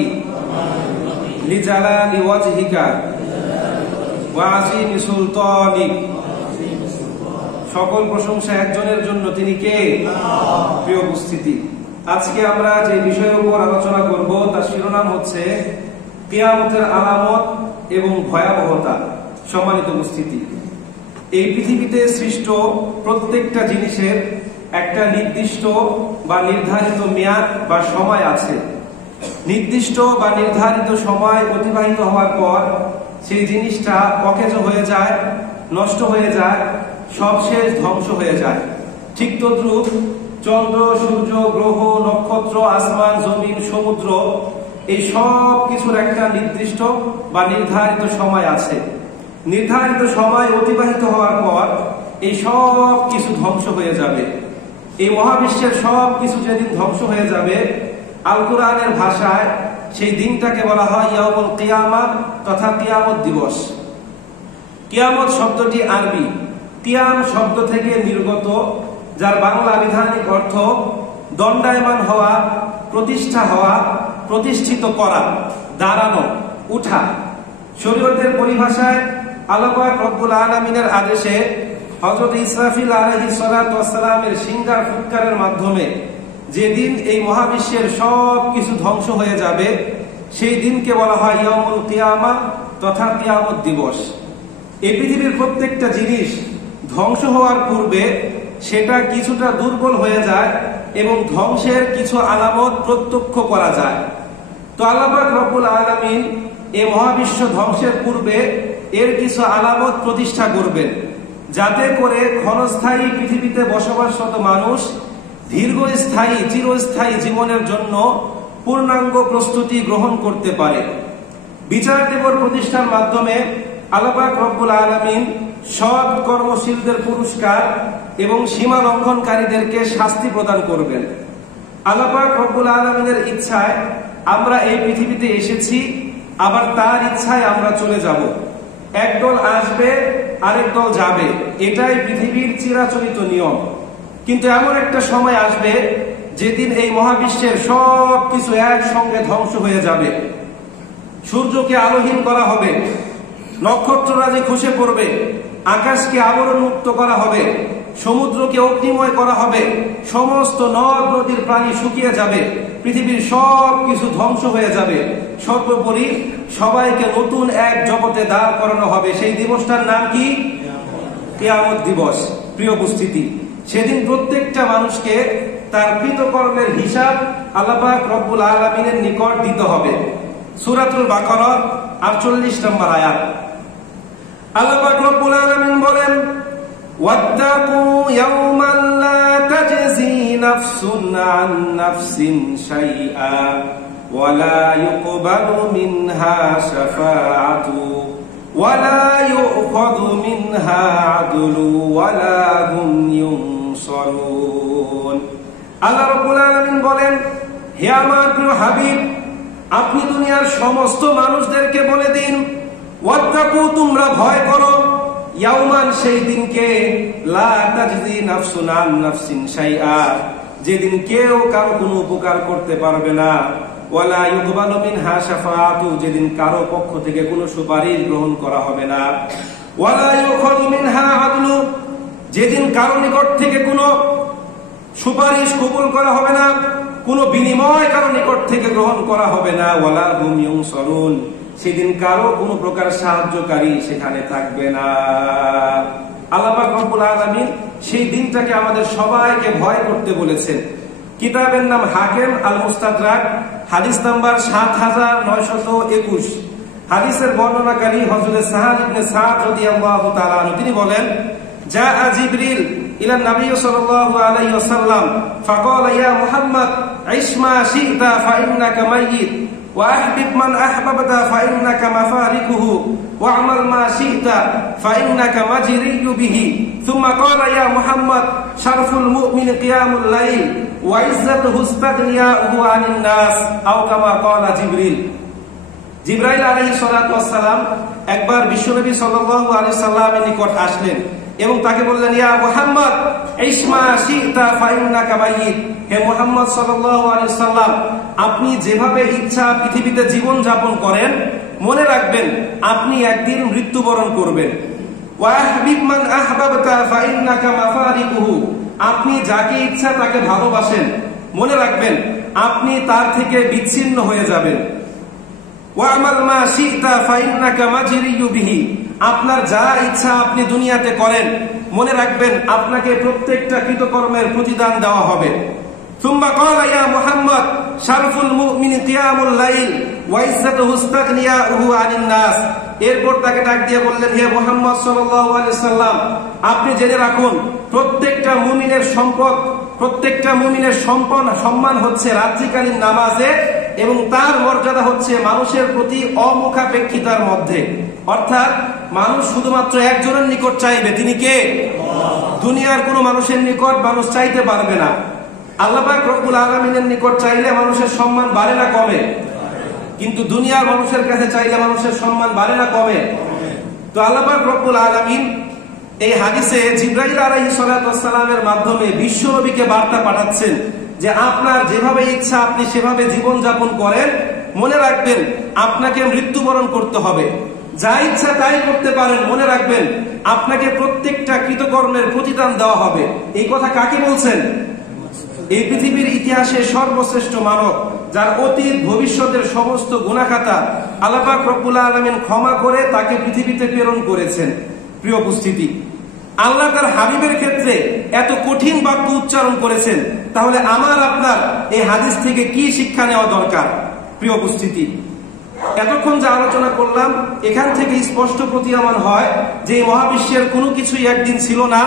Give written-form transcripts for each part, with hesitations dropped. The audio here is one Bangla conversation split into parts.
ইয়ামবাগি লিজালালি ওয়াজহিকা ওয়া আযীমি সুলতানিক। সকল প্রশংসা একজনের জন্য, তিনি কে? প্রিয় উপস্থিতি, আজকে আমরা যে বিষয়ের উপর আলোচনা করব তার শিরোনাম হচ্ছে কিয়ামতের আলামত এবং ভয়াবহতা। সম্মানিত উপস্থিতি, এই পৃথিবীতে সৃষ্ট প্রত্যেকটা জিনিসের একটা নির্দিষ্ট বা নির্ধারিত মেয়াদ বা সময় আছে। নির্দিষ্ট বা নির্ধারিত সময় অতিবাহিত হওয়ার পর সেই জিনিসটা অকেজো হয়ে যায়, নষ্ট হয়ে যায়, সবশেষ ধ্বংস হয়ে যায়। ঠিক তদ্রূপ চন্দ্র, সূর্য, গ্রহ, নক্ষত্র, আসমান, জমিন, সমুদ্র, এই সব কিছুর একটা নির্দিষ্ট বা নির্ধারিত সময় আছে। নির্ধারিত সময় অতিবাহিত হওয়ার পর এই সব কিছু ধ্বংস হয়ে যাবে। এই মহাবিশ্বের সব কিছু যেদিন ধ্বংস হয়ে যাবে, আল কুরআনের ভাষায় সেই দিনটাকে বলা হয় ইয়াউমুল কিয়ামা তথা কিয়ামত দিবস। কিয়ামত শব্দটি আরবি কিয়াম শব্দ থেকে নির্গত, যার বাংলা আবিধানিক অর্থ দণ্ডায়মান হওয়া, প্রতিষ্ঠা হওয়া, প্রতিষ্ঠিত করা, দাঁড়ানো, উঠা। শরীয়তের পরিভাষায় আল্লাহ পাক রব্বুল আলামিনের আদেশে হযরত ইসরাফিল আলাইহিস সালাতু ওয়াস সালামের সিংহার ফুৎকারের মাধ্যমে যেদিন এই মহাবিশ্বের সব কিছু ধ্বংস হয়ে যাবে, সেই দিনকে বলা হয় ইয়াউমুল কিয়ামা তথা কিয়ামত দিবস। এই পৃথিবীর প্রত্যেকটা জিনিস ধ্বংস হওয়ার পূর্বে সেটা কিছুটা দুর্বল হয়ে যায় এবং ধ্বংসের কিছু আলামত প্রত্যক্ষ করা যায়। তো আল্লাহ পাক রব্বুল আলামিন এই মহাবিশ্ব ধ্বংসের পূর্বে এর কিছু আলামত প্রতিষ্ঠা করবেন, যাতে করে ক্ষণস্থায়ী পৃথিবীতে বসবাসরত মানুষ দীর্ঘস্থায়ী, চিরস্থায়ী জীবনের জন্য পূর্ণাঙ্গ প্রস্তুতি গ্রহণ করতে পারে। বিচার দিবস প্রতিষ্ঠার মাধ্যমে আল্লাহ পাক রব্বুল আলামিন সৎ কর্মশীলদের পুরস্কার এবং সীমা লঙ্ঘনকারীদেরকে শাস্তি প্রদান করবেন। আল্লাহ পাক রব্বুল আলামিনের ইচ্ছায় আমরা এই পৃথিবীতে এসেছি, আবার তার ইচ্ছায় আমরা চলে যাব। একদল আসবে, আরেক দল যাবে, এটাই পৃথিবীর চিরাচরিত নিয়ম। কিন্তু এমন একটা সময় আসবে যেদিন এই মহাবিশ্বের সব কিছু একসঙ্গে ধ্বংস হয়ে যাবে। সূর্যকে আলোহীন করা হবে, নক্ষত্ররাজি খসে পড়বে, আকাশকে আবরণ মুক্ত করা হবে, সমুদ্রকে অগ্নিময় করা হবে, সমস্ত নদ নদীর প্রাণী শুকিয়ে যাবে, পৃথিবীর সব কিছু ধ্বংস হয়ে যাবে। সর্বোপরি সবাইকে নতুন এক জগতে দাঁড় করানো হবে। সেই দিবসটার নাম কি? কিয়ামত দিবস। প্রিয় উপস্থিতি, সেদিন প্রত্যেকটা মানুষকে তার কৃতকর্মের হিসাব আল্লাহ পাক রব্বুল আলামিনের নিকট দিতে হবে। সূরাতুল বাকারা 48 নম্বর আয়াত। আল্লাহ পাক রব্বুল আলামিন বলেন, ওয়াত্তাকু ইয়াওমান লা তাজজি নাফসুন আন নাফসিন শাইআ ওয়া লা ইউকবালু মিনহা শাফাআতু ওয়া লা ইউখাযু মিনহা আদলু ওয়া লা হুম ইউনসারুন। আল্লাহ রাব্বুল আলামিন বলেন, হে আমার প্রিয় হাবিব, আপনি দুনিয়ার সমস্ত মানুষদেরকে বলে দিন, ওয়াত্তাকু, তোমরা ভয় করো, ইয়াউমান, সেই দিনকে, লা তাজজি নাফসুন আন নাফসিন শাইআ, যেদিন কেউ কারো কোনো উপকার করতে পারবে না, ওয়ালা ইউকবালু মিনহা শাফাআতু, যেদিন কারো পক্ষ থেকে কোনো সুপারিশ গ্রহণ করা হবে না, ওয়ালা ইউখাযু মিনহা আদলু, যেদিন কারো নিকট থেকে কোনো সুপারিশ কবুল করা হবে না, কোনো বিনিময় কারো নিকট থেকে গ্রহণ করা হবে না, ওয়ালা হুম ইউনসারুন, সেদিন কারো কোনো প্রকার সাহায্যকারী সেখানে থাকবে না। আল্লাহ পাক রব্বুল আলামিন সেই দিনটাকে আমাদের সবাইকে ভয় করতে বলেছেন। কিতাবের নাম হাকিম আল মুস্তাদরাক, হাদিস নাম্বার 7921। হাদিসের বর্ণনাকারী হযরত সাহাল ইবনে সাদ রাদিয়াল্লাহু তাআলা আনহু, তিনি বলেন, জাআ জিবরিল ইলা নবী সাল্লাল্লাহু আলাইহি ওয়াসাল্লাম ফাকালা ইয়া মুহাম্মদ ইশ মা শি'তা ফা ইন্নাকা মাইয়িত ওয়া আহবিব মান আহবাবতা ফা ইন্নাকা মাফারিকুহু ওয়া আমাল মা শি'তা ফা ইন্নাকা মাজরিয়্যু বিহি সুম্মা ক্বালা ইয়া মুহাম্মদ শারফুল মুমিন কিয়ামুল লাইল ওয়া ইজ্জাতুহু ইস্তাগনিয়াহু আনিন নাস আও কামা ক্বালা জিবরিল। জিবরাইল আলাইহিস সালাতু ওয়াস সালাম একবার বিশ্বনবী সাল্লাল্লাহু আলাইহি সাল্লামের নিকট আসলেন এবং তাকে বললেন, ইয়া মুহাম্মদ ইসমা শিতা ফাইন্নাকা মাইয়িত। হে মুহাম্মদ সাল্লাল্লাহু আলাইহি সাল্লাম, আপনি যেভাবে ইচ্ছা পৃথিবীতে জীবন যাপন করেন, মনে রাখবেন আপনি একদিন মৃত্যুবরণ করবেন। ওয়া আহবিব মান আহবাবতা ফাইন্নাকা মাফারিকুহু। আপনি যাকে ইচ্ছা তাকে ভালোবাসেন, মনে রাখবেন আপনি তার থেকে বিচ্ছিন্ন হয়ে যাবেন। ওয়া আমাল মা শিতা ফাইন্নাকা মাজরিয়ু বিহি। আপনার যা ইচ্ছা আপনি দুনিয়াতে করেন, মনে রাখবেন আপনাকে প্রত্যেকটা কৃতকর্মের প্রতিদান দেওয়া হবে। সুম্মা ক্বালা ইয়া মুহাম্মদ শারফুল মুমিনি কিয়ামুল লাইল ওয়া ইজ্জাতুহু ইসতাগনিয়াহু আনিন নাস। এরপর তাকে ডাক দিয়ে বললেন, হে মুহাম্মদ সাল্লাল্লাহু আলাইহি সাল্লাম, আপনি জেনে রাখুন প্রত্যেকটা মুমিনের সম্পদ, প্রত্যেকটা মুমিনের সম্মান হচ্ছে রাত্রিকালীন নামাজে, এবং তার মর্যাদা হচ্ছে মানুষের প্রতি অমুখাপেক্ষিতার মধ্যে। অর্থাৎ মানুষ শুধুমাত্র একজনের নিকট চাইবে, তিনি কে? দুনিয়ার কোনো মানুষের নিকট মানুষ চাইতে পারবে না। আল্লাহ পাক রব্বুল আলামিনের নিকট চাইলে মানুষের সম্মান বাড়ে না কমে? কিন্তু দুনিয়ার মানুষের কাছে চাইলে মানুষের সম্মান বাড়ে না কমে? তো আল্লাহ পাক রব্বুল আলামিন এই হাদিসে জিবরাইল আলাইহিস সালাতু ওয়াস সালামের মাধ্যমে বিশ্ব নবীকে বার্তা পাঠাচ্ছেন যে আপনার যেভাবে ইচ্ছা আপনি সেভাবে জীবন যাপন করেন, মনে রাখবেন আপনাকে মৃত্যুবরণ করতে হবে। যা ইচ্ছা তাই করতে পারেন, মনে রাখবেন আপনাকে প্রত্যেকটা কৃতকর্মের প্রতিদান দেওয়া হবে। এই কথা কাকে বলছেন? এই পৃথিবীর ইতিহাসে সর্বশ্রেষ্ঠ মানব, যার অতীত ভবিষ্যতের সমস্ত গুনাহখাতা আল্লাহ পাক রব্বুল আলামিন ক্ষমা করে তাকে পৃথিবীতে প্রেরণ করেছেন। প্রিয় উপস্থিতি, আল্লাহ তার হাবিবের ক্ষেত্রে এত কঠিন বাক্য উচ্চারণ করেছেন, তাহলে আমার আপনার এই হাদিস থেকে কি শিক্ষা নেওয়া দরকার? প্রিয় উপস্থিতি, এতক্ষণ যে আলোচনা করলাম এখান থেকে স্পষ্ট প্রতীয়মান হয় যে এই মহাবিশ্বের কোনো কিছুই একদিন ছিল না,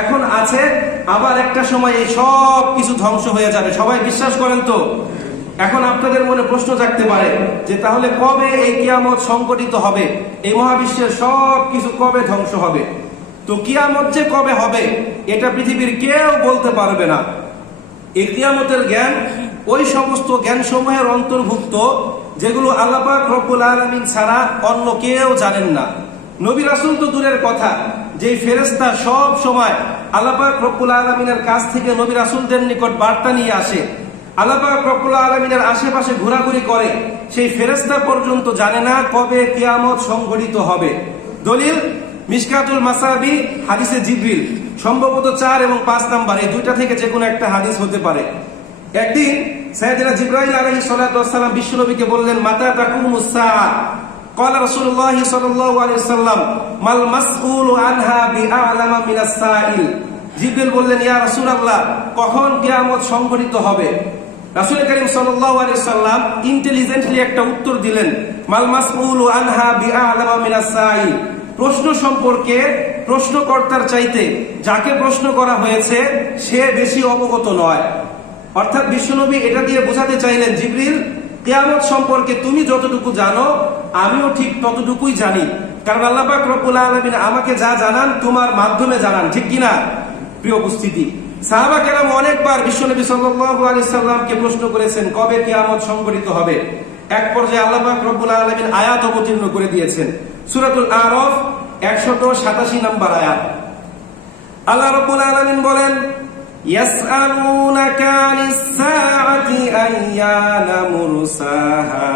এখন আছে, আবার একটা সময় এই সব কিছু ধ্বংস হয়ে যাবে। সবাই বিশ্বাস করেন তো? এখন আপনাদের মনে প্রশ্ন জাগতে পারে যে তাহলে কবে এই কিয়ামত সংঘটিত হবে, এই মহাবিশ্বের সব কিছু কবে ধ্বংস হবে? তো কিয়ামত যে কবে হবে এটা পৃথিবীর কেউ বলতে পারবে না। এই কিয়ামতের জ্ঞান ওই সমস্ত জ্ঞান সমূহের অন্তর্ভুক্ত যেগুলো আল্লাহ পাক রব্বুল আলামিন ছাড়া অন্য কেউ জানেন না। নবী রাসূল তো দূরের কথা, যে ফেরেশতা সব সময় আল্লাহ পাক রব্বুল আলামিনের কাছ থেকে নবী রাসূলদের নিকট বার্তা নিয়ে আসে, আল্লাহ পাক রব্বুল আলামিনের আশেপাশে ঘোরাঘুরি করে, সেই ফেরেশতা পর্যন্ত জানে না কবে কিয়ামত সংঘটিত হবে। দলিল মিশকাতুল মাসাবি হাদিসে জিবরিল, সম্ভবত 4 এবং 5 নাম্বার, এই দুইটা থেকে যে কোনো একটা হাদিস হতে পারে। একদিন সাইয়েদনা জিবরাইল আলাইহিস সালাতু ওয়াস সালাম বিশ্বনবীকে বললেন, মাতা তাকুমুস সাআ? ক্বালা রাসূলুল্লাহ সাল্লাল্লাহু আলাইহি ওয়াসাল্লাম, মাল মাসউলু আনহা বিআলামা মিনাস সাইল। জিবরিল বললেন, ইয়া রাসূলুল্লাহ, কখন কিয়ামত সংঘটিত হবে? রাসূল করিম সাল্লাল্লাহু আলাইহি ওয়াসাল্লাম ইন্টেলিজেন্টলি একটা উত্তর দিলেন, মাল মাসউলু আনহা বিআলামা মিনাস সাইল। প্রশ্ন সম্পর্কে প্রশ্নকর্তার চাইতে যাকে প্রশ্ন করা হয়েছে সে বেশি অবগত নয়। অর্থাৎ বিশ্বনবী এটা দিয়ে বোঝাতে চাইলেন, জিবরিল, কিয়ামত সম্পর্কে তুমি যতটুকু জানো আমিও ঠিক ততটুকুই জানি, কারণ আল্লাহ পাক রব্বুল আলামিন আমাকে যা জানান তোমার মাধ্যমে জানান, ঠিক কিনা? প্রিয় উপস্থিতি, সাহাবা কেরাম অনেকবার বিশ্বনবী সাল্লাল্লাহু আলাইহি সাল্লামকে প্রশ্ন করেছেন কবে কিয়ামত সংঘটিত হবে। এক পর্যায়ে আল্লাহ পাক রব্বুল আলামিন আয়াত অবতীর্ণ করে দিয়েছেন, সূরাতুল আরাফ 187 নম্বর আয়াত। আল্লাহ রাব্বুল আলামিন বলেন, ইয়াসআলুনাকা আনিস সাআতি আইয়ানা মুরসাহা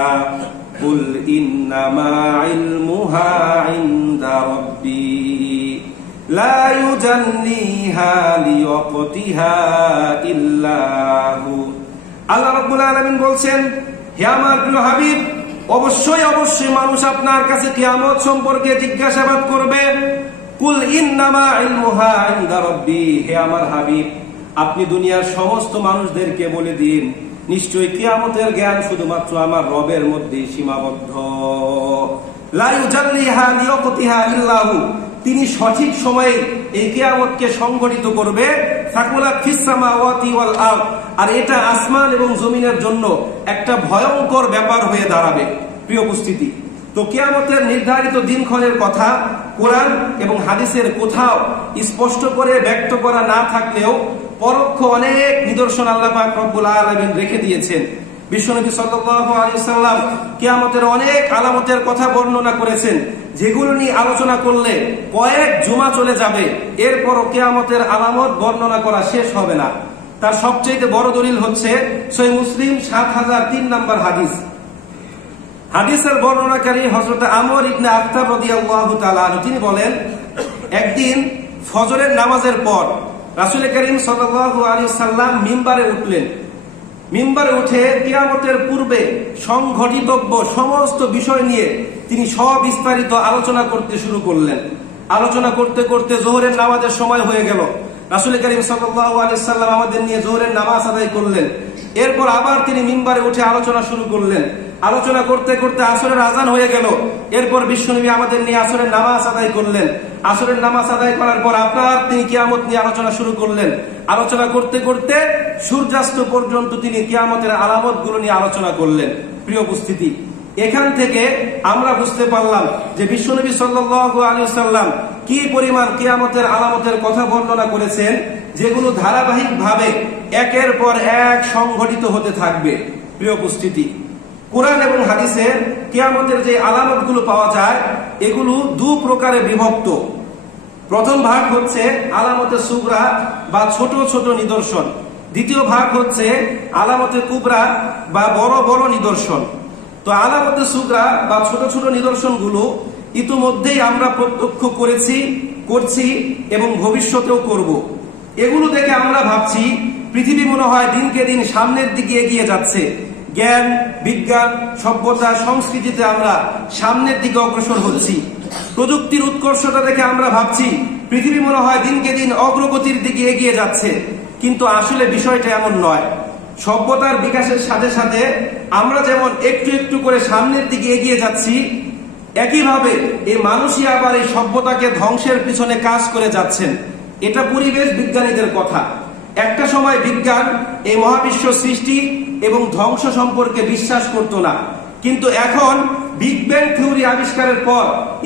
কুল ইন্নামা ইলমুহা ইনদা রাব্বি লা ইউজাল্লিহা লিওয়াক্তিহা ইল্লা হু। আল্লাহ রাব্বুল আলামিন বলছেন, হে আমার প্রিয় হাবিব, অবশ্যই অবশ্যই মানুষ আপনার কাছে কিয়ামত সম্পর্কে জিজ্ঞাসাবাদ করবে। কুল ইন্নামা ইলমুহা ইনদা রাব্বি, হে আমার হাবিব, আপনি দুনিয়ার সমস্ত মানুষদেরকে বলে দিন, নিশ্চয়ই কিয়ামতের জ্ঞান শুধুমাত্র আমার রবের মধ্যেই সীমাবদ্ধ। লা ইউজাল্লিহা লিওয়াক্তিহা ইল্লা হু, তিনি সঠিক সময়ে এই কিয়ামতকে সংঘটিত করবে। সাকুলাত ফিস সামাওয়াতি ওয়াল আরদ, আর এটা আসমান এবং জমিনের জন্য একটা ভয়ঙ্কর ব্যাপার হয়ে দাঁড়াবে। প্রিয় উপস্থিতি, তো কিয়ামতের নির্ধারিত দিনক্ষণের কথা কোরআন এবং হাদিসের কোথাও স্পষ্ট করে ব্যক্ত করা না থাকলেও পরোক্ষ অনেক নিদর্শন আল্লাহ পাক রব্বুল আলামিন রেখে দিয়েছেন। বিশ্বনবী সাল্লাল্লাহু আলাইহি ওয়াসাল্লাম কিয়ামতের অনেক আলামতের কথা বর্ণনা করেছেন, যেগুলো নিয়ে আলোচনা করলে কয়েক জুমা চলে যাবে, এরপরও কিয়ামতের আলামত বর্ণনা করা শেষ হবে না। তার সবচেয়ে বড় দলিল হচ্ছে সহিহ মুসলিম 7003 নম্বর হাদিস। হাদিসের বর্ণনাকারী হযরত আমর ইবনে আখতাব রাদিয়াল্লাহু তাআলা আনহু, তিনি বলেন, একদিন ফজরের নামাজের পর রাসূল করিম সাল্লাল্লাহু আলাইহি ওয়াসাল্লাম মিম্বারে উঠলেন। মিম্বারে উঠে কিয়ামতের পূর্বে সংঘটিতব্য সমস্ত বিষয় নিয়ে তিনি সবিস্তারিত আলোচনা করতে শুরু করলেন। আলোচনা করতে করতে যোহরের নামাজের সময় হয়ে গেল। রাসূল করিম সাল্লাল্লাহু আলাইহি ওয়াসাল্লাম আমাদের নিয়ে যোহরের নামাজ আদায় করলেন। এরপর আবার তিনি মিম্বারে উঠে আলোচনা শুরু করলেন। আলোচনা করতে করতে আসরের আজান হয়ে গেল। এরপর বিশ্বনবী আমাদের নিয়ে আসরের নামাজ আদায় করলেন। আসরের নামাজ আদায় করার পর আপনার তিনি কিয়ামত নিয়ে আলোচনা শুরু করলেন। আলোচনা করতে করতে সূর্যাস্ত পর্যন্ত তিনি কিয়ামতের আলামত গুলো নিয়ে আলোচনা করলেন। প্রিয় উপস্থিতি, এখান থেকে আমরা বুঝতে পারলাম যে বিশ্বনবী সাল্লাল্লাহু আলাইহি ওয়াসাল্লাম কি পরিমাণ কিয়ামতের আলামতের কথা বর্ণনা করেছেন, যেগুলো ধারাবাহিকভাবে একের পর এক সংঘটিত হতে থাকবে। প্রিয় উপস্থিতি, কোরআন এবং হাদিসে কিয়ামতের যে আলামতগুলো পাওয়া যায়, এগুলো দু প্রকারে বিভক্ত। প্রথম ভাগ হচ্ছে আলামতে সুগরা বা ছোট ছোট নিদর্শন। দ্বিতীয় ভাগ হচ্ছে আলামতে কুবরা বা বড় বড় নিদর্শন। তো আলামতে সুগরা বা ছোট ছোট নিদর্শনগুলো ইতিমধ্যেই আমরা প্রত্যক্ষ করেছি, করছি এবং ভবিষ্যতেও করব। এগুলো দেখে আমরা ভাবছি পৃথিবী মনে হয় দিনকে দিন সামনের দিকে এগিয়ে যাচ্ছে। জ্ঞান, বিজ্ঞান, সভ্যতা, সংস্কৃতিতে আমরা সামনের দিকে অগ্রসর হচ্ছি। প্রযুক্তির উৎকর্ষতা দেখে আমরা ভাবছি পৃথিবী মনে হয় দিনকে দিন অগ্রগতির দিকে এগিয়ে যাচ্ছে। কিন্তু আসলে বিষয়টা এমন নয়। সভ্যতার বিকাশের সাথে সাথে আমরা যেমন একটু একটু করে সামনের দিকে এগিয়ে যাচ্ছি, একইভাবে এই মানুষই আবার এই সভ্যতাকে ধ্বংসের পিছনে কাজ করে যাচ্ছেন। এটা পরিবেশ বিজ্ঞানীদের কথা। একটা সময় বিজ্ঞান এই মহাবিশ্ব সৃষ্টি এবং ধ্বংস সম্পর্কে বিশ্বাস করত না, কিন্তু এখন বিগ ব্যাং থিওরি আবিষ্কারের পর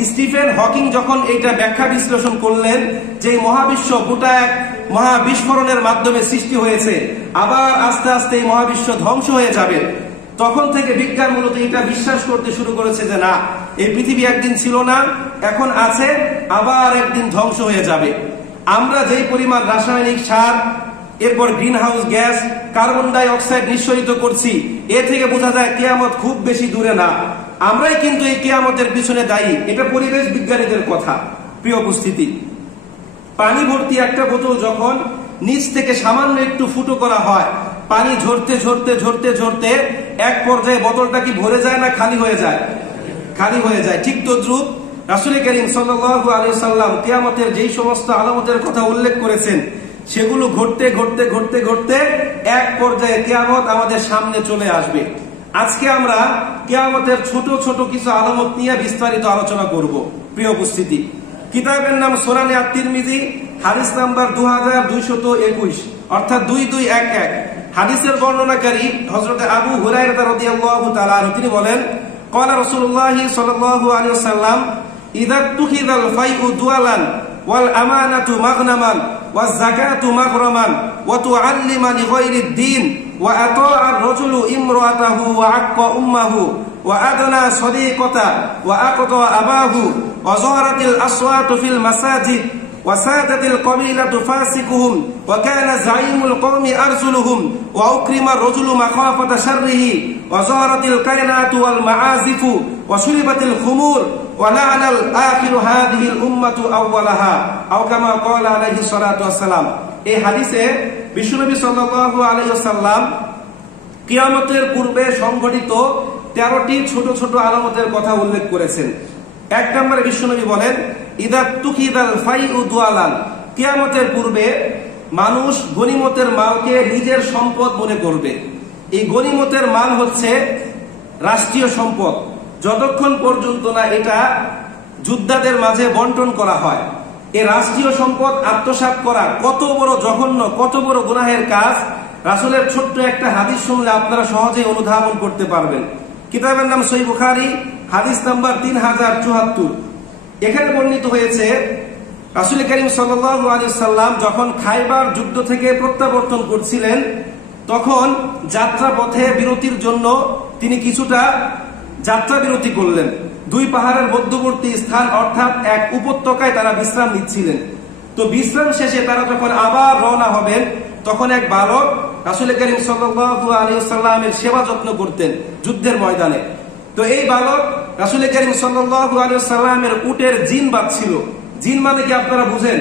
স্টিফেন হকিং যখন এটা ব্যাখ্যা বিশ্লেষণ করলেন যে মহাবিশ্ব গোটা এক মহাবিস্ফোরণের মাধ্যমে সৃষ্টি হয়েছে, আবার আস্তে আস্তে এই মহাবিশ্ব ধ্বংস হয়ে যাবে, তখন থেকে বিজ্ঞান মূলত এটা বিশ্বাস করতে শুরু করেছে যে না, এই পৃথিবী একদিন ছিল না, এখন আছে, আবার একদিন ধ্বংস হয়ে যাবে। আমরা যেই পরিমাণ রাসায়নিক সার, এরপর green house gas, carbon die oxide নিঃসরিত করছি, এ থেকে বোঝা যায় কিয়ামত খুব বেশি দূরে না। আমরাই কিন্তু এই কিয়ামতের পিছনে দায়ী। এটা পরিবেশ বিজ্ঞানীদের কথা। প্রিয় উপস্থিতি, পানি ভর্তি একটা বোতল যখন নিচ থেকে সামান্য একটু ফুটো করা হয়, পানি ঝরতে ঝরতে ঝরতে ঝরতে এক পর্যায়ে বোতলটা কি ভরে যায় না খালি হয়ে যায়? খালি হয়ে যায়। ঠিক তদ্রূপ রাসূল করিম সাল্লাল্লাহু আলাইহি ওয়াসাল্লাম কিয়ামতের যেই সমস্ত আলামতের কথা উল্লেখ করেছেন, সেগুলো ঘটতে ঘটতে ঘটতে ঘটতে এক পর্যায়ে কিয়ামত আমাদের সামনে চলে আসবে। আজকে আমরা কিয়ামতের ছোট ছোট কিছু আলামত নিয়ে বিস্তারিত আলোচনা করব। প্রিয় উপস্থিতি, কিতাবের নাম সুনানে আত-তিরমিজি, হাদিস নাম্বার 2221, অর্থাৎ 2211। হাদিসের বর্ণনাকারী হযরত আবু হুরায়রা রাদিয়াল্লাহু তাআলা আনহু, তিনি বলেন, ক্বালা রাসূলুল্লাহ সাল্লাল্লাহু আলাইহি ওয়াসাল্লাম, ইযা তুখিযাল ফাইউ দুয়ালান ওয়াল আমানাতু মাগনামান ওয়াজ যাকাতু মাগরামান ওয়া তুআল্লিমা লিগায়রিদ দ্বীন ওয়া আতা'a আর-রাজুলু ইমরাতাহু ওয়া আক্কা উম্মাহু ওয়া আদনা সাদিকাতা ওয়া aqta আবাহু ওয়া যাহারাতিল আসওয়াতু ফিল মাসাজিদ ওয়া সাদাতিল কাবিলাতু ফাসিকুহুম ওয়া কানা যাঈমুল কওমি আরজুলুহুম ওয়া উকরিমা আর-রাজুলু মাখাফাতা শাররিহি ওয়া যাহারাতিল কায়নাতু ওয়াল মাআজিফু ওয়া শুরিবাতিল খুমুর ওয়া লা'নাল আখিরু হাদিহিল উম্মাতু আউওয়ালাহা আও কামা ক্বালা আলাইহিস সালাতু ওয়াস সালাম। এই হাদিসে বিশ্বনবী সাল্লাল্লাহু আলাইহি ওয়াসাল্লাম কিয়ামতের পূর্বে সংঘটিত 13টি ছোট ছোট আলামতের কথা উল্লেখ করেছেন। এক নম্বরে বিশ্বনবী বলেন, ইযা তুখিযাল ফাইউ দুয়ালান, কিয়ামতের পূর্বে মানুষ গনিমতের মালকে নিজের সম্পদ মনে করবে। এই গনিমতের মাল হচ্ছে রাষ্ট্রীয় সম্পদ, যতক্ষণ পর্যন্ত না এটা যোদ্ধাদের মাঝে বন্টন করা হয়। এই রাষ্ট্রীয় সম্পদ আত্মসাৎ করা কত বড় জঘন্য, কত বড় গুনাহের কাজ, রাসূলের ছোট্ট একটা হাদিস শুনলে আপনারা সহজেই অনুধাবন করতে পারবেন। কিতাবের নাম সহিহ বুখারী, হাদিস নাম্বার 3074। এখানে বর্ণিত হয়েছে, রাসূল করিম সাল্লাল্লাহু আলাইহি ওয়াসাল্লাম যখন খায়বার যুদ্ধ থেকে প্রত্যাবর্তন করছিলেন, তখন যাত্রা পথে বিরতির জন্য তিনি কিছুটা যাত্রা বিরতি করলেন। দুই পাহাড়ের মধ্যবর্তী স্থান অর্থাৎ এক উপত্যকায় তারা বিশ্রাম নিচ্ছিলেন। তো বিশ্রাম শেষে তারা যখন আবার রওনা হবেন, তখন এক বালক রাসূল করিম সাল্লাল্লাহু আলাইহি ওয়াসাল্লামের সেবা যত্ন করতেন যুদ্ধের ময়দানে। তো এই বালক রাসূল করিম সাল্লাল্লাহু আলাইহি ওয়াসাল্লামের উটের জিন বাঁধছিল। জিন মানে কি আপনারা বুঝেন?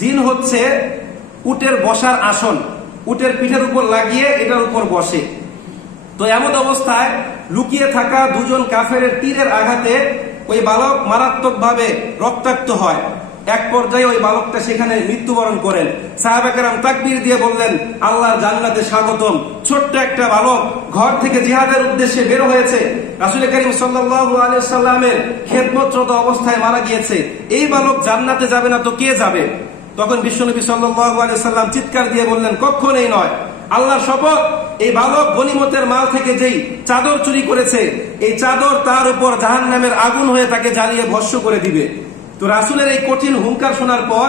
জিন হচ্ছে উটের বসার আসন, উটের পিঠের উপর লাগিয়ে এটার উপর বসে। তো এমন অবস্থায় লুকিয়ে থাকা দুজন কাফেরের তীরের আঘাতে ওই বালক মারাত্মকভাবে রক্তাক্ত হয়। এক পর্যায়ে ওই বালকটা সেখানে মৃত্যুবরণ করেন। সাহাবা কেরাম তাকবীর দিয়ে বললেন, আল্লাহর জান্নাতে স্বাগতম। ছোট্ট একটা বালক ঘর থেকে জিহাদের উদ্দেশ্যে বের হয়েছে, রাসূল করিম সাল্লাল্লাহু আলাইহি ওয়াসাল্লামের খেদমতরত অবস্থায় মারা গিয়েছে। এই বালক জান্নাতে যাবে না তো কে যাবে? তখন বিশ্বনবী সাল্লাল্লাহু আলাইহি ওয়াসাল্লাম চিৎকার দিয়ে বললেন, কখনোই নয়, আল্লাহর শপথ, এই বালক গনিমতের মাল থেকে যেই চাদর চুরি করেছে, এই চাদর তার উপর জাহান্নামের আগুন হয়ে তাকে জ্বালিয়ে ভস্ম করে দিবে। তো রাসূলের এই কঠিন হুঙ্কার শোনার পর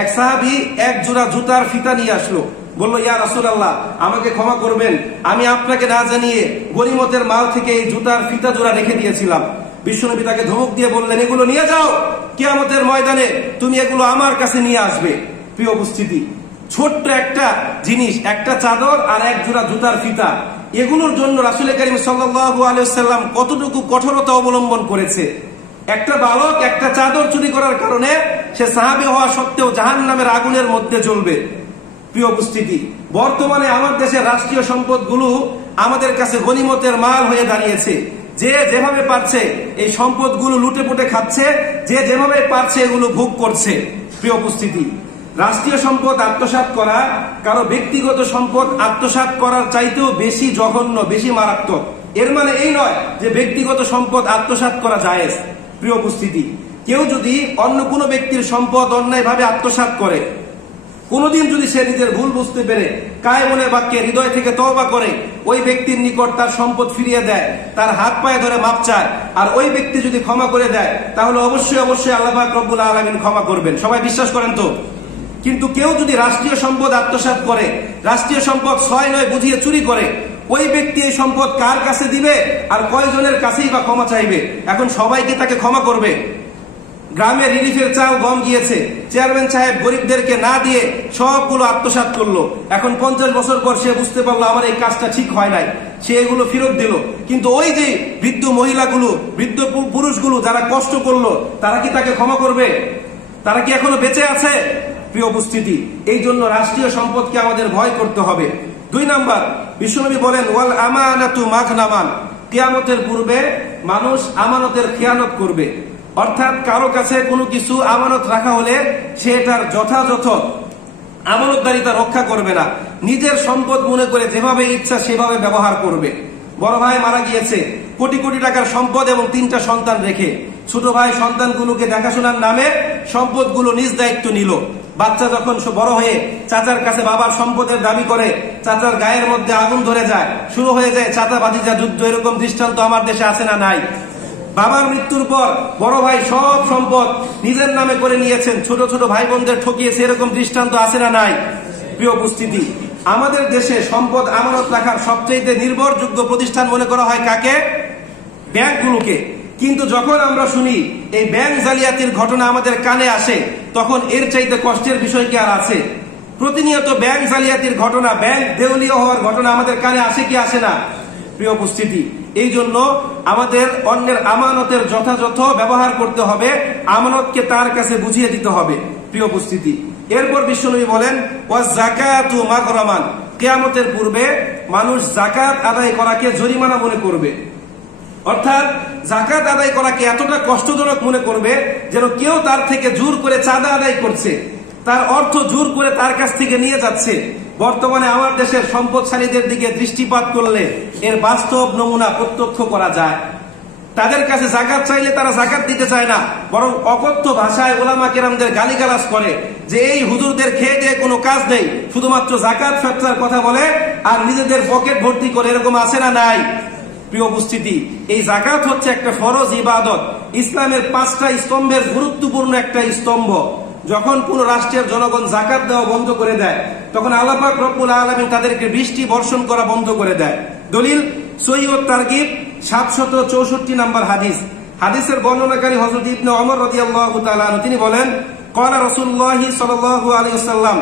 এক সাহাবী এক জোড়া জুতার ফিতা নিয়ে আসলো, বলল, ইয়া রাসূলুল্লাহ, আমাকে ক্ষমা করবেন, আমি আপনাকে না জানিয়ে গনিমতের মাল থেকে এই জুতার ফিতা জোড়া রেখে দিয়েছিলাম। বিশ্বনবী তাকে ধমক দিয়ে বললেন, এগুলো নিয়ে যাও, কিয়ামতের ময়দানে তুমি এগুলো আমার কাছে নিয়ে আসবে। প্রিয় উপস্থিতি, ছোট্ট একটা জিনিস, একটা চাদর আর এক জোড়া জুতার ফিতা, এগুলোর জন্য রাসূল করিম সাল্লাল্লাহু আলাইহি ওয়াসাল্লাম কতটুকু কঠোরতা অবলম্বন করেছে। একটা বালক একটা চাদর চুরি করার কারণে সে সাহাবী হওয়া সত্ত্বেও জাহান্নামের আগুনের মধ্যে জ্বলবে। প্রিয় উপস্থিতি, বর্তমানে আমার দেশের রাষ্ট্রীয় সম্পদগুলো আমাদের কাছে গনিমতের মাল হয়ে দাঁড়িয়েছে। যে যেভাবে পারছে এই সম্পদগুলো লুটে পুটে খাচ্ছে, যে যেভাবে পারছে এগুলো ভোগ করছে। প্রিয় উপস্থিতি, রাষ্ট্রীয় সম্পদ আত্মসাৎ করা কারো ব্যক্তিগত সম্পদ আত্মসাৎ করার চাইতেও বেশি জঘন্য, বেশি মারাত্মক। এর মানে এই নয় যে ব্যক্তিগত সম্পদ আত্মসাৎ করা জায়েজ। প্রিয় উপস্থিতি, কেউ যদি অন্য কোনো ব্যক্তির সম্পদ অন্যায়ভাবে আত্মসাৎ করে, কোনদিন যদি সে নিজের ভুল বুঝতে পেরে কায়মনে বাক্যে হৃদয় থেকে তওবা করে ওই ব্যক্তির নিকট তার সম্পদ ফিরিয়ে দেয়, তার হাত পায়ে ধরে মাপ চায়, আর ওই ব্যক্তি যদি ক্ষমা করে দেয়, তাহলে অবশ্যই অবশ্যই আল্লাহ পাক রব্বুল আলামিন ক্ষমা করবেন। সবাই বিশ্বাস করেন তো? কিন্তু কেউ যদি রাষ্ট্রীয় সম্পদ আত্মসাৎ করে, রাষ্ট্রীয় সম্পদ ছয় নয় বুঝিয়ে চুরি করে, ওই ব্যক্তি এই সম্পদ কার কাছে দিবে আর কয়জনের কাছেই বা ক্ষমা চাইবে? এখন সবাই কি তাকে ক্ষমা করবে? গ্রামে রিলিফের চাল গম গিয়েছে, চেয়ারম্যান সাহেব গরিবদেরকে না দিয়ে সবগুলো আত্মসাৎ করলো। এখন 50 বছর পর সে বুঝতে পারলো আমার এই কাজটা ঠিক হয় নাই, সে এগুলো ফেরত দিল। কিন্তু ওই যে বৃদ্ধ মহিলাগুলো, বৃদ্ধ পুরুষগুলো যারা কষ্ট করলো, তারা কি তাকে ক্ষমা করবে? তারা কি এখনো বেঁচে আছে? প্রিয় উপস্থিতি, এই জন্য রাষ্ট্রীয় সম্পদকে আমাদের ভয় করতে হবে। 2 নাম্বার, বিশ্বনবী বলেন, ওয়াল আমানাতু মাগনামান, কিয়ামতের পূর্বে মানুষ আমানতের খেয়ানত করবে। অর্থাৎ কারো কাছে কোনো কিছু আমানত রাখা হলে সে এটার যথাযথ আমানতদারিতা রক্ষা করবে না, নিজের সম্পদ মনে করে যেভাবে ইচ্ছা সেভাবে ব্যবহার করবে। বড় ভাই মারা গিয়েছে, কোটি কোটি টাকার সম্পদ এবং 3টা সন্তান রেখে, ছোট ভাই সন্তানগুলোকে দেখাশোনার নামে সম্পদগুলো নিজ দায়িত্ব নিল। বাচ্চা যখন বড় হয়ে চাচার কাছে বাবার সম্পদের দাবি করে, চাচার গায়ের মধ্যে আগুন ধরে যায়, শুরু হয়ে যায় চাচা ভাতিজা যুদ্ধ। এরকম দৃষ্টান্ত আমার দেশে আছে না নাই? বাবার মৃত্যুর পর বড় ভাই সব সম্পদ নিজের নামে করে নিয়েছেন, ছোট ছোট ভাই বোনদের ঠকিয়েছে, এরকম দৃষ্টান্ত আছে না নাই? প্রিয় উপস্থিতি, আমাদের দেশে সম্পদ আমানত রাখার সবচেয়ে নির্ভরযোগ্য প্রতিষ্ঠান মনে করা হয় কাকে? ব্যাংকগুলোকে। কিন্তু যখন আমরা শুনি এই ব্যাংক জালিয়াতির ঘটনা আমাদের কানে আসে, তখন এর চাইতে কষ্টের বিষয় কি আর আছে? প্রতিনিয়ত ব্যাংক জালিয়াতির ঘটনা, ব্যাংক দেউলিয়া হওয়ার ঘটনা আমাদের কানে আসে কি আসে না? প্রিয় উপস্থিতি, এই জন্য আমাদের অন্যের আমানতের যথাযথ ব্যবহার করতে হবে, আমানতকে তার কাছে বুঝিয়ে দিতে হবে। প্রিয় উপস্থিতি, এরপর বিশ্বনবী বলেন, ওয়াজ যাকাতু মাগরামান, কিয়ামতের পূর্বে মানুষ যাকাত আদায় করাকে জরিমানা মনে করবে। অর্থাৎ যাকাত আদায় করাকে এতটা কষ্টজনক মনে করবে যেন কেউ তার থেকে জোর করে চাঁদা আদায় করছে, তার অর্থ জোর করে তার কাছ থেকে নিয়ে যাচ্ছে। বর্তমানে আমার দেশের সম্পদশালীদের দিকে দৃষ্টিপাত করলে এর বাস্তব নমুনা প্রত্যক্ষ করা যায়। তাদের কাছে যাকাত চাইলে তারা যাকাত দিতে চায় না, বরং অকথ্য ভাষায় উলামা কেরামদের গালিগালাজ করে যে এই হুজুরদের খেয়ে দিয়ে কোনো কাজ নেই, শুধুমাত্র যাকাত ফেতরার কথা বলে আর নিজেদের পকেট ভর্তি করে। এরকম আছে না নাই? প্রিয় উপস্থিতি, এই যাকাত হচ্ছে একটা ফরজ ইবাদত, ইসলামের 5টা স্তম্ভের গুরুত্বপূর্ণ একটা স্তম্ভ। যখন কোন রাষ্ট্রের জনগণ যাকাত দেওয়া বন্ধ করে দেয়, তখন আল্লাহ পাক রব্বুল আলামিন তাদেরকে বৃষ্টি বর্ষণ করা বন্ধ করে দেয়। দলিল সহিহ তারগিব 764 নম্বর হাদিস। হাদিসের বর্ণনাকারী হযরত ইবনে ওমর রাদিয়াল্লাহু তাআলা আনহু তিনি বলেন, ক্বালা রাসূলুল্লাহ সাল্লাল্লাহু আলাইহি ওয়াসাল্লাম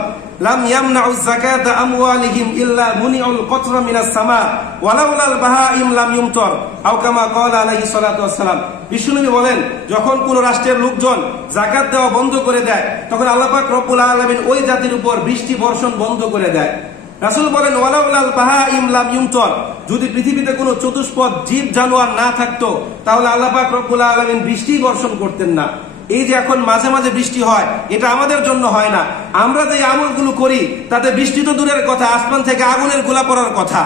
লাম ইয়ামনাউ যাকাতা আমওয়ালিহিম ইল্লা মুনিউল কতরা মিনাস সামা ওয়ালাউলাল বাহাইম লাম ইউমতর আও কামা ক্বালা আলাইহিস সালাতু ওয়াসসালাম। বিশ্বনবী বলেন, যখন কোন রাষ্ট্রের লোকজন যাকাত দেওয়া বন্ধ করে দেয়, তখন আল্লাহ পাক রব্বুল আলামিন ওই জাতির উপর বৃষ্টি বর্ষণ বন্ধ করে দেয়। রাসূল বলেন, ওয়ালাউলাল বাহাইম লাম ইউমতর, যদি পৃথিবীতে কোনো চতুষ্পদ জীব জানোয়ার না থাকতো, তাহলে আল্লাহ পাক রব্বুল আলামিন বৃষ্টি বর্ষণ করতেন না। এই যে এখন মাঝে মাঝে বৃষ্টি হয়, এটা আমাদের জন্য হয় না। আমরা যে আমলগুলো করি তাতে বৃষ্টি তো দূরের কথা, আসমান থেকে আগুনের গোলা পড়ার কথা।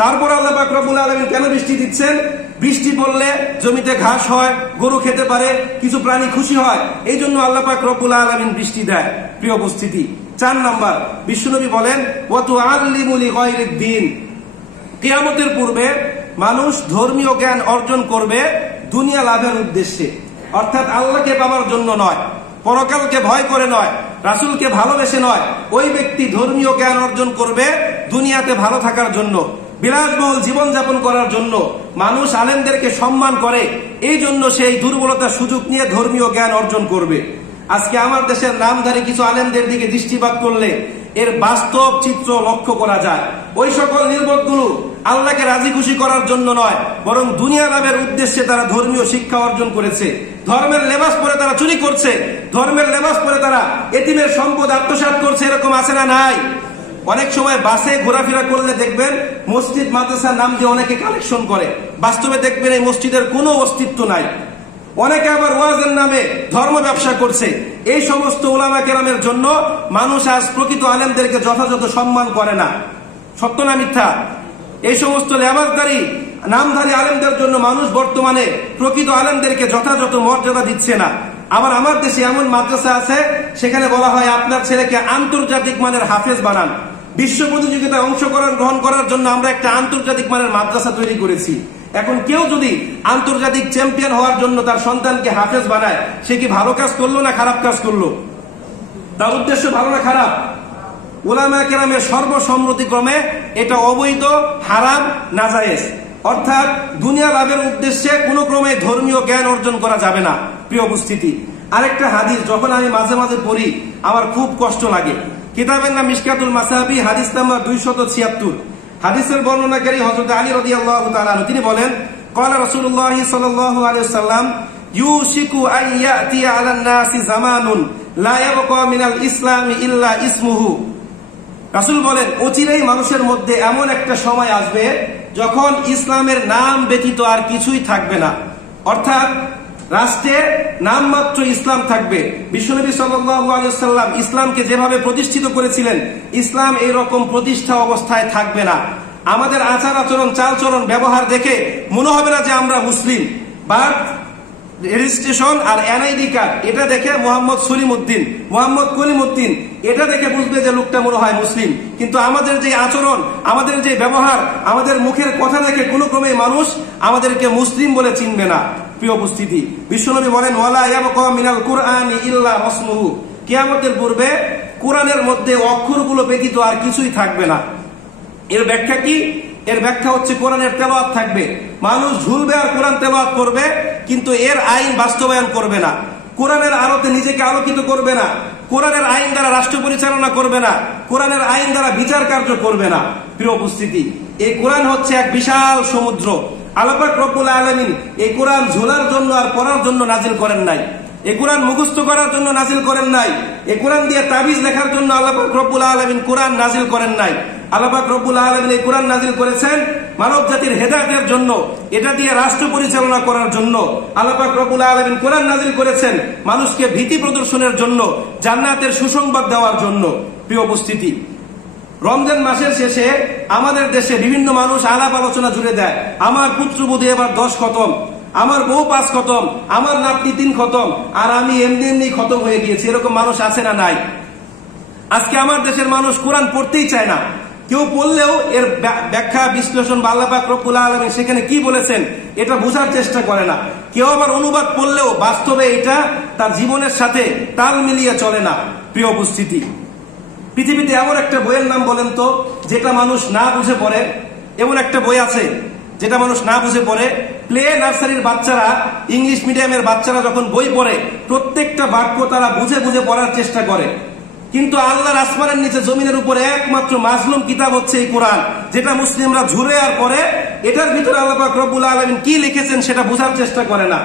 তারপর আল্লাহ পাক রব্বুল আলামিন কেন বৃষ্টি দিচ্ছেন? বৃষ্টি পড়লে জমিতে ঘাস হয়, গরু খেতে পারে, কিছু প্রাণী খুশি হয়, এই জন্য আল্লাহ পাক রব্বুল আলামিন বৃষ্টি দেয়। প্রিয় উপস্থিতি, 4 নাম্বার, বিশ্বনবী বলেন, ওয়া তুআল্লিমু লিগায়রিদ দ্বীন, কিয়ামতের পূর্বে মানুষ ধর্মীয় জ্ঞান অর্জন করবে দুনিয়া লাভের উদ্দেশ্যে, অর্থাৎ আল্লাহকে পাওয়ার জন্য নয়, পরকালকে ভয় করে নয়, রাসূলকে ভালোবেসে নয়। ওই ব্যক্তি ধর্মীয় জ্ঞান অর্জন করবে দুনিয়াতে ভালো থাকার জন্য, বিলাসবহুল জীবন যাপন করার জন্য। মানুষ আলেমদেরকে সম্মান করে, এই জন্য সেই দুর্বলতার সুযোগ নিয়ে ধর্মীয় জ্ঞান অর্জন করবে। আজকে আমার দেশের নামধারী কিছু আলেমদের দিকে দৃষ্টিপাত করলে এর বাস্তব চিত্র লক্ষ্য করা যায়। ওই সকল নির্বোধগুলো আল্লাহকে রাজি খুশি করার জন্য নয়, বরং দুনিয়া লাভের উদ্দেশ্যে তারা ধর্মীয় শিক্ষা অর্জন করেছে। ধর্মের লেবাস পরে তারা চুরি করছে, ধর্মের লেবাস পরে তারা এতিমের সম্পদ আত্মসাৎ করছে। এরকম আছে না নাই? অনেক সময় বাসে ঘোরাফেরা করলে দেখবেন মসজিদ মাদ্রাসার নাম দিয়ে অনেকে কালেকশন করে, বাস্তবে দেখবেন এই মসজিদের কোনো অস্তিত্ব নাই। অনেকে আবার ওয়াজের নামে ধর্ম ব্যবসা করছে। এই সমস্ত উলামা কেরামের জন্য মানুষ আজ প্রকৃত আলেমদেরকে যথাযথ সম্মান করে না। সত্য না মিথ্যা? এই সমস্ত লেবাসদারি নামধারী আলেমদের জন্য মানুষ বর্তমানে প্রকৃত আলেমদেরকে যথাযথ মর্যাদা দিচ্ছে না। আবার আমার দেশে এমন মাদ্রাসা আছে, সেখানে বলা হয় আপনার ছেলেকে আন্তর্জাতিক মানের হাফেজ বানান। বিশ্ব প্রতিযোগিতায় গ্রহণ করার জন্য আমরা একটা আন্তর্জাতিক মানের মাদ্রাসা তৈরি করেছি। এখন কেউ যদি আন্তর্জাতিক চ্যাম্পিয়ন হওয়ার জন্য তার সন্তানকে হাফেজ বানায়, সে কি ভালো কাজ করলো না খারাপ কাজ করলো? তার উদ্দেশ্য ভালো না খারাপ? উলামা কেরামের সর্বসম্মতিক্রমে এটা অবৈধ, হারাম, নাজায়েজ। অর্থাৎ দুনিয়া লাভের উদ্দেশ্যে কোনো ক্রমে ধর্মীয় জ্ঞান অর্জন করা যাবে না। প্রিয় উপস্থিতি, আরেকটা হাদিস যখন আমি মাঝে মাঝে পড়ি আমার খুব কষ্ট লাগে। কিতাবের নাম মিশকাতুল মাসাবি, হাদিস নাম্বার 276। হাদিসের বর্ণনাকারী হযরত আলী রাদিয়াল্লাহু তাআলা আনহু তিনি বলেন, ক্বালা রাসূলুল্লাহ সাল্লাল্লাহু আলাইহি ওয়াসাল্লাম, ইউশিকু আন ইয়াতি আলান নাসি জামানুন লা ইয়াবকা মিনাল ইসলামি ইল্লা ইসমুহু। রাসূল বলেন, অচিরেই মানুষের মধ্যে এমন একটা সময় আসবে যখন ইসলামের নাম ব্যতীত আর কিছুই থাকবে না। অর্থাৎ রাষ্ট্রে নামমাত্র ইসলাম থাকবে। বিশ্বনবী সাল্লাল্লাহু আলাইহি ওয়াসাল্লাম ইসলামকে যেভাবে প্রতিষ্ঠিত করেছিলেন, ইসলাম এইরকম প্রতিষ্ঠা অবস্থায় থাকবে না। আমাদের আচার আচরণ, চালচরণ, ব্যবহার দেখে মনে হবে না যে আমরা মুসলিম। বার্থ রেজিস্ট্রেশন আর এনআইডি কার্ড, এটা দেখে মোহাম্মদ সলিমউদ্দিন, মোহাম্মদ কলিমউদ্দিন, এটা দেখে বুঝবে যে লোকটা মনে হয় মুসলিম। কিন্তু আমাদের যে আচরণ, আমাদের যে ব্যবহার, আমাদের মুখের কথা দেখে কোনো ক্রমে মানুষ আমাদেরকে মুসলিম বলে চিনবে না। প্রিয় উপস্থিতি, বিশ্বনবী বলেন, ওয়ালা ইয়াবকা মিনাল কুরআনি ইল্লা মাসমুহু, কিয়ামতের পূর্বে কোরআনের মধ্যে অক্ষরগুলো ব্যতীত আর কিছুই থাকবে না। এর ব্যাখ্যা কি? এর ব্যাখ্যা হচ্ছে কোরআনের তেলাওয়াত থাকবে, মানুষ ঝুলবে আর কোরআন তেলাওয়াত করবে, কিন্তু এর আইন বাস্তবায়ন করবে না। কোরআনের আলোতে নিজেকে আলোকিত করবে না, কোরআনের আইন দ্বারা রাষ্ট্র পরিচালনা করবে না, কোরআনের আইন দ্বারা বিচার কার্য করবে না। প্রিয় উপস্থিতি, এই কোরআন হচ্ছে এক বিশাল সমুদ্র। আল্লাহ পাক রব্বুল আলামিন এই কোরআন ঝোলার জন্য আর পড়ার জন্য নাজিল করেন নাই, এই কোরআন মুখস্থ করার জন্য নাজিল করেন নাই, এই কোরআন দিয়ে তাবিজ লেখার জন্য আল্লাহ পাক রব্বুল আলামিন কোরআন নাজিল করেন নাই। আল্লাহ পাক রব্বুল আলামিন এই কোরআন নাজিল করেছেন মানব জাতির হেদায়েতের জন্য, এটা দিয়ে রাষ্ট্র পরিচালনা করার জন্য। আল্লাহ পাক রব্বুল আলামিন কোরআন নাজিল করেছেন মানুষকে ভীতি প্রদর্শনের জন্য, জান্নাতের সুসংবাদ দেওয়ার জন্য। প্রিয় উপস্থিতি, রমজান মাসের শেষে আমাদের দেশে বিভিন্ন মানুষ আলাপ আলোচনা জুড়ে দেয়, আমার পুত্রবধূ এবার 10 খতম, আমার বউ 5 খতম, আমার নাতনি 3 খতম, আর আমি এমনি খতম হয়ে গিয়েছি। এরকম মানুষ আছে না নাই? আজকে আমার দেশের মানুষ কোরআন পড়তেই চায় না, কেউ পড়লেও এর ব্যাখ্যা বিশ্লেষণ বা আল্লাহ পাক রব্বুল আলামিন সেখানে কি বলেছেন এটা বোঝার চেষ্টা করে না। কেউ আবার অনুবাদ পড়লেও বাস্তবে এটা তার জীবনের সাথে তাল মিলিয়ে চলে না। প্রিয় উপস্থিতি, পৃথিবীতে এমন একটা বইয়ের নাম বলেন তো যেটা মানুষ না বুঝে পড়ে? এমন একটা বই আছে যেটা মানুষ না বুঝে পড়ে? প্লে নার্সারির বাচ্চারা, ইংলিশ মিডিয়ামের বাচ্চারা যখন বই পড়ে প্রত্যেকটা বাক্য তারা বুঝে বুঝে পড়ার চেষ্টা করে, কিন্তু আল্লাহর আসমানের নিচে জমিনের উপরে একমাত্র মাজলুম কিতাব হচ্ছে এই কোরআন, যেটা মুসলিমরা ঝুরে আর পড়ে এটার ভিতরে আল্লাহ পাক রব্বুল আলামিন কি লিখেছেন সেটা বোঝার চেষ্টা করে না।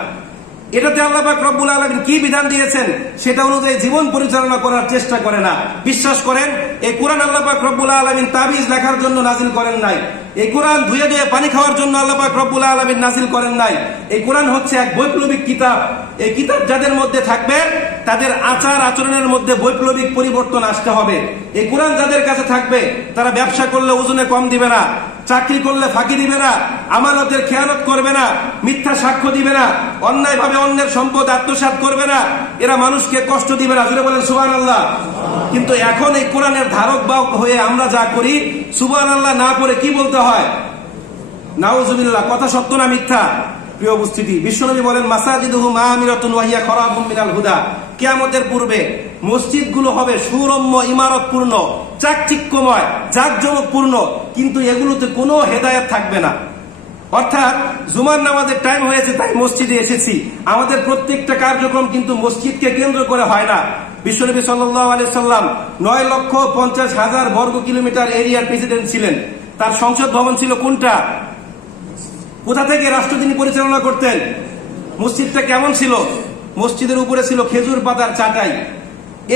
এটাতে আল্লাহ পাক রব্বুল আলামিন কি বিধান দিয়েছেন সেটা অনুযায়ী জীবন পরিচালনা করার চেষ্টা করে না। বিশ্বাস করেন, এই কোরআন আল্লাহ পাক রব্বুল আলামিন তাবিজ লেখার জন্য নাজিল করেন নাই। এই কোরআন ধুয়ে ধুয়ে পানি খাওয়ার জন্য আল্লাহ পাক রব্বুল আলামিন নাজিল করেন নাই। এই কোরআন হচ্ছে এক বৈপ্লবিক কিতাব। এই কিতাব যাদের মধ্যে থাকবে তাদের আচার আচরণের মধ্যে বৈপ্লবিক পরিবর্তন আসতে হবে। এই কোরআন যাদের কাছে থাকবে তারা ব্যবসা করলে ওজনে কম দিবে না, চাকরি করলে ফাঁকি দিবে না, আমানতের খেয়ানত করবে না, মিথ্যা সাক্ষ্য দিবে না, অন্যায় ভাবে অন্যের সম্পদ আত্মসাৎ করবে না, এরা মানুষকে কষ্ট দিবে না। জুড়ে বলেন সুবহানাল্লাহ। কিন্তু এখন এই কোরআনের ধারক বাহক হয়ে আমরা যা করি, সুবহানাল্লাহ না পড়ে কি বলতে হয়? নাউজুবিল্লাহ। কথা সত্য না মিথ্যা? প্রিয় উপস্থিতি, বিশ্বনবী বলেন মাসাজিদুহুম আমিরাতুন ওয়া হিয়া খারাবুম মিনাল হুদা। কিয়ামতের পূর্বে মসজিদগুলো হবে সুরম্য, ইমারতপূর্ণ, চাকচিক্যময়, জাঁকজমকপূর্ণ, কিন্তু এগুলোতে কোনো হেদায়েত থাকবে না। অর্থাৎ জুমার নামাজের টাইম হয়েছে তাই মসজিদে এসেছি, আমাদের প্রত্যেকটা কার্যক্রম কিন্তু মসজিদকে কেন্দ্র করে হয় না। বিশ্বনবী সাল্লাল্লাহু আলাইহি সাল্লাম 9,50,000 বর্গ কিলোমিটার এরিয়ার প্রেসিডেন্ট ছিলেন। তার সংসদ ভবন ছিল কোনটা? কোথা থেকে রাষ্ট্র তিনি পরিচালনা করতেন? মসজিদটা কেমন ছিল? মসজিদের উপরে ছিল খেজুর পাতার চাটাই।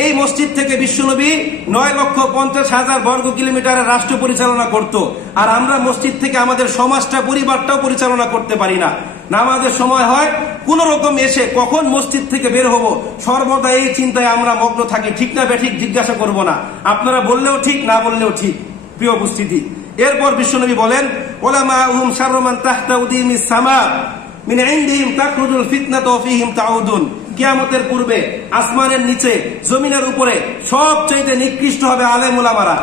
এই মসজিদ থেকে বিশ্বনবী 9,50,000 বর্গ কিলোমিটারের রাষ্ট্র পরিচালনা করত। আর আমরা মসজিদ থেকে আমাদের সমাজটা, পরিবারটাও পরিচালনা করতে পারি না। নামাজের সময় হয়, কোন রকম এসে কখন মসজিদ থেকে বের হব সর্বদা এই চিন্তায় আমরা মগ্ন থাকি। ঠিক না বেঠিক জিজ্ঞাসা করব না, আপনারা বললেও ঠিক, না বললেও ঠিক। প্রিয় উপস্থিতি, এরপর বিশ্বনবী বলেন উলামাউহুম শাররু মান তাহতা উদিমিস সামা মিন ইনদিহিম তাখরুজুল ফিতনাতু ওয়া ফীহিম তাউদুন। কিয়ামতের পূর্বে আসমানের নিচে জমিনের উপরে সবচেয়ে নিকৃষ্ট হবে আলেম উলামারা।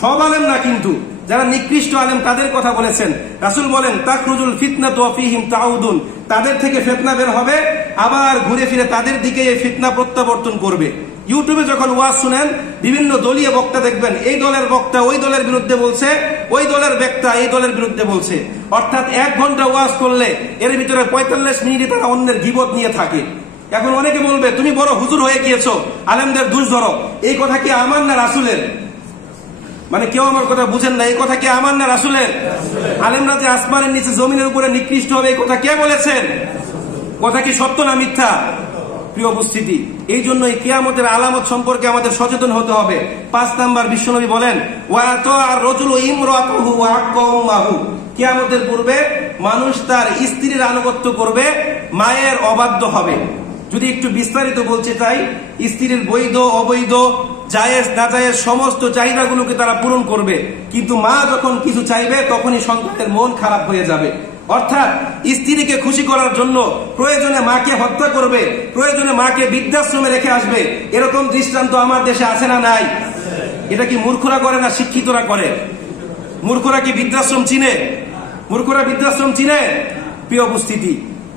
সব আলেম না, কিন্তু যারা নিকৃষ্ট আলেম তাদের কথা বলেছেন। রাসূল বলেন তাখরুজুল ফিতনাতু ওয়া ফীহিম তাউদুন, তাদের থেকে ফিতনা বের হবে, আবার ঘুরে ফিরে তাদের দিকে এই ফিতনা প্রত্যাবর্তন করবে। ইউটিউবে যখন ওয়াজ শুনেন, বিভিন্ন দলীয় বক্তা দেখবেন এই দলের বক্তা ওই দলের বিরুদ্ধে বলছে, ওই দলের বক্তা এই দলের বিরুদ্ধে বলছে। অর্থাৎ 1 ঘন্টা ওয়াজ করলে এর ভিতরে 45 মিনিটে তারা অন্যের গীবত নিয়ে থাকে। এখন অনেকে বলবে তুমি বড় হুজুর হয়ে গিয়েছো, আলেমদের দোষ ধরো। এই কথা কি আমার না রাসূলের? মানে কেউ আমার কথা বুঝেন না, এই কথা কি আমার না রাসূলের? আলেমরা যে আসমানের নিচে জমিনের উপরে নিকৃষ্ট হবে এই কথা কে বলেছেন? কথা কি সত্য না মিথ্যা? প্রিয় উপস্থিতি, এই জন্য এই কিয়ামতের আলামত সম্পর্কে আমাদের সচেতন হতে হবে। 5 নাম্বার, বিশ্বনবী বলেন কিয়ামতের পূর্বে মানুষ তার স্ত্রীর আনুগত্য করবে, মায়ের অবাধ্য হবে। যদি একটু বিস্তারিত বলতে চাই, স্ত্রীর বৈধ অবৈধ জায়েজ নাজায়েজ সমস্ত চাহিদাগুলোকে তারা পূরণ করবে, কিন্তু মা যখন কিছু চাইবে তখনই সন্তানের মন খারাপ হয়ে যাবে। অর্থাৎ স্ত্রীকে খুশি করার জন্য প্রয়োজনে মাকে হত্যা করবে, প্রয়োজনে মাকে বৃদ্ধাশ্রমে রেখে আসবে। এরকম দৃষ্টান্ত আমার দেশে আছে না নাই? এটা কি মূর্খরা করে না শিক্ষিতরা করে? মূর্খরা কি বৃদ্ধাশ্রম চিনে? মূর্খরা বৃদ্ধাশ্রম চিনে? প্রিয় উপস্থিতি,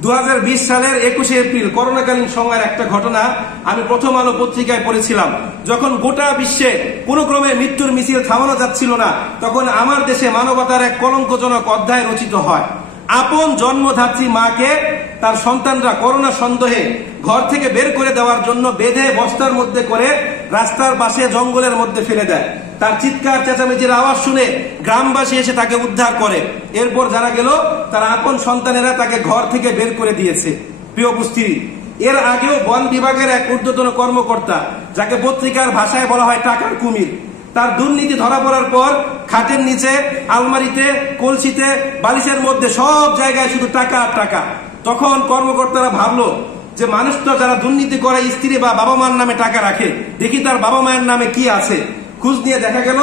2020 সালের 21শে এপ্রিল করোনাকালীন সময়ের একটা ঘটনা আমি প্রথম আলো পত্রিকায় পড়েছিলাম। যখন গোটা বিশ্বে কোনো ক্রমে মৃত্যুর মিছিল থামানো যাচ্ছিল না, তখন আমার দেশে মানবতার এক কলঙ্কজনক অধ্যায় রচিত হয়। আপন জন্মধাত্রী মাকে তার সন্তানরা করোনা সন্দেহে ঘর থেকে বের করে দেওয়ার জন্য বেঁধে বস্তার মধ্যে করে রাস্তার পাশে জঙ্গলের মধ্যে ফেলে দেয়। তার চিৎকার চেঁচামেচির আওয়াজ শুনে গ্রামবাসী এসে তাকে উদ্ধার করে। এরপর জানা গেল তার আপন সন্তানেরা তাকে ঘর থেকে বের করে দিয়েছে। প্রিয় উপস্থিতি, এর আগেও বন বিভাগের এক ঊর্ধ্বতন কর্মকর্তা, যাকে পত্রিকার ভাষায় বলা হয় টাকার কুমির, তার দুর্নীতি ধরা পড়ার পর খাটের নিচে, আলমারিতে, কলসিতে, বালিশের মধ্যে সব জায়গায় শুধু টাকা আর টাকা। তখন কর্মকর্তারা ভাবলো যে মানুষ তো যারা দুর্নীতি করে স্ত্রী বা বাবা মার নামে টাকা রাখে, দেখি তার বাবা মায়ের নামে কি আছে। খোঁজ নিয়ে দেখা গেল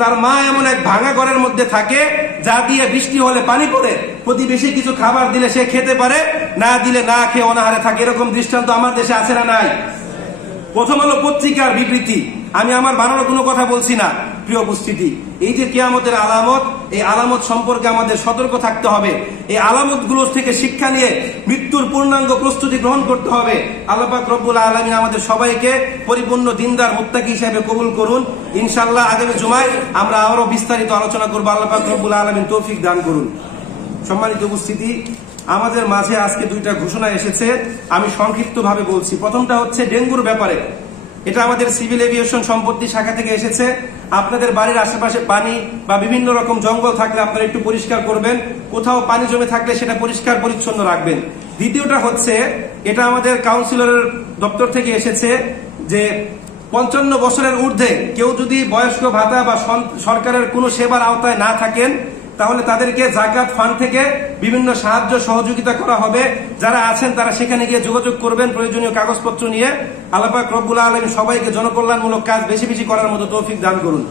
তার মা এমন এক ভাঙা ঘরের মধ্যে থাকে যা দিয়ে বৃষ্টি হলে পানি পড়ে, প্রতিবেশী কিছু খাবার দিলে সে খেতে পারে, না দিলে না খেয়ে অনাহারে থাকে। এরকম দৃষ্টান্ত আমার দেশে আছে না নাই? প্রথম আলো পত্রিকার বিবৃতি, আমি আমার বানানো কোনো কথা বলছি না। প্রিয় উপস্থিতি, এই যে কিয়ামতের আলামত, এই আলামত সম্পর্কে আমাদের সতর্ক থাকতে হবে। এই আলামতগুলো থেকে শিক্ষা নিয়ে মৃত্যুর পূর্ণাঙ্গ প্রস্তুতি গ্রহণ করতে হবে। আল্লাহ পাক রব্বুল আলামিন আমাদের সবাইকে পরিপূর্ণ দিনদার মুত্তাকি হিসেবে কবুল করুন। ইনশাআল্লাহ আগামী জুমায় আমরা আরো বিস্তারিত আলোচনা করব। আল্লাহ পাক রব্বুল আলামিন তৌফিক দান করুন। সম্মানিত উপস্থিতি, আমাদের মাঝে আজকে দুইটা ঘোষণা এসেছে, আমি সংক্ষিপ্তভাবে বলছি। প্রথমটা হচ্ছে ডেঙ্গুর ব্যাপারে। এটা আমাদের সিভিল এভিয়েশন সম্পত্তি শাখা থেকে এসেছে। আপনাদের বাড়ির আশেপাশে পানি বা বিভিন্ন রকম জঙ্গল থাকলে আপনারা একটু পরিষ্কার করবেন, কোথাও পানি জমে থাকলে সেটা পরিষ্কার পরিচ্ছন্ন রাখবেন। দ্বিতীয়টা হচ্ছে, এটা আমাদের কাউন্সিলরের দপ্তর থেকে এসেছে যে 55 বছরের ঊর্ধ্বে কেউ যদি বয়স্ক ভাতা বা সরকারের কোনো সেবার আওতায় না থাকেন, তাহলে তাদেরকে যাকাত ফান্ড থেকে বিভিন্ন সাহায্য সহযোগিতা করা হবে। যারা আছেন তারা সেখানে গিয়ে যোগাযোগ করবেন প্রয়োজনীয় কাগজপত্র নিয়ে। আল্লাহ পাক রব্বুল আলামিন সবাইকে জনকল্যাণমূলক কাজ বেশি বেশি করার মতো তৌফিক দান করুন।